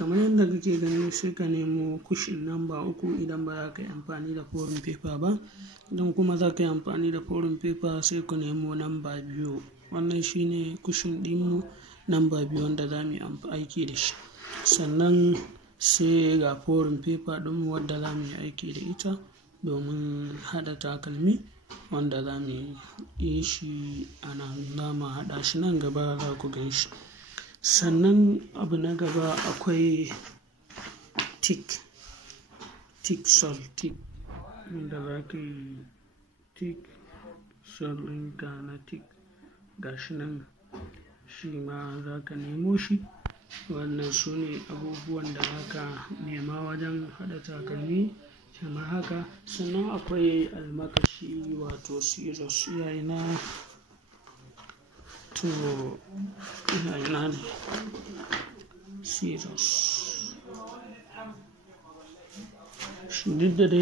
kamar yadda kake gani sai ka nemo kushin namba 3 idan ba za ka yi amfani da foreign paper ba. Idan kuma za ka yi amfani da foreign paper sai ku nemo namba 2. Wannan shine kushin ɗinmu namba 2 wanda za mu yi aiki da shi. Sannan sai ga foreign paper ɗinmu wadda za mu yi aiki da ita domin haɗa takalmi wanda za mu yi shi a nan, za mu haɗa shi nan gaba za ku gan shi. Sannan abu na gaba akwai tick sole wanda za ka yi tick sole ɗinka na tick ga shi nan, shi ma za ka nemo shi. Wannan su ne abubuwan da za ka nema wajen haɗa takalmi kamar haka. Sannan akwai almakashi wato scissors, ina ne scissors, shi duk da dai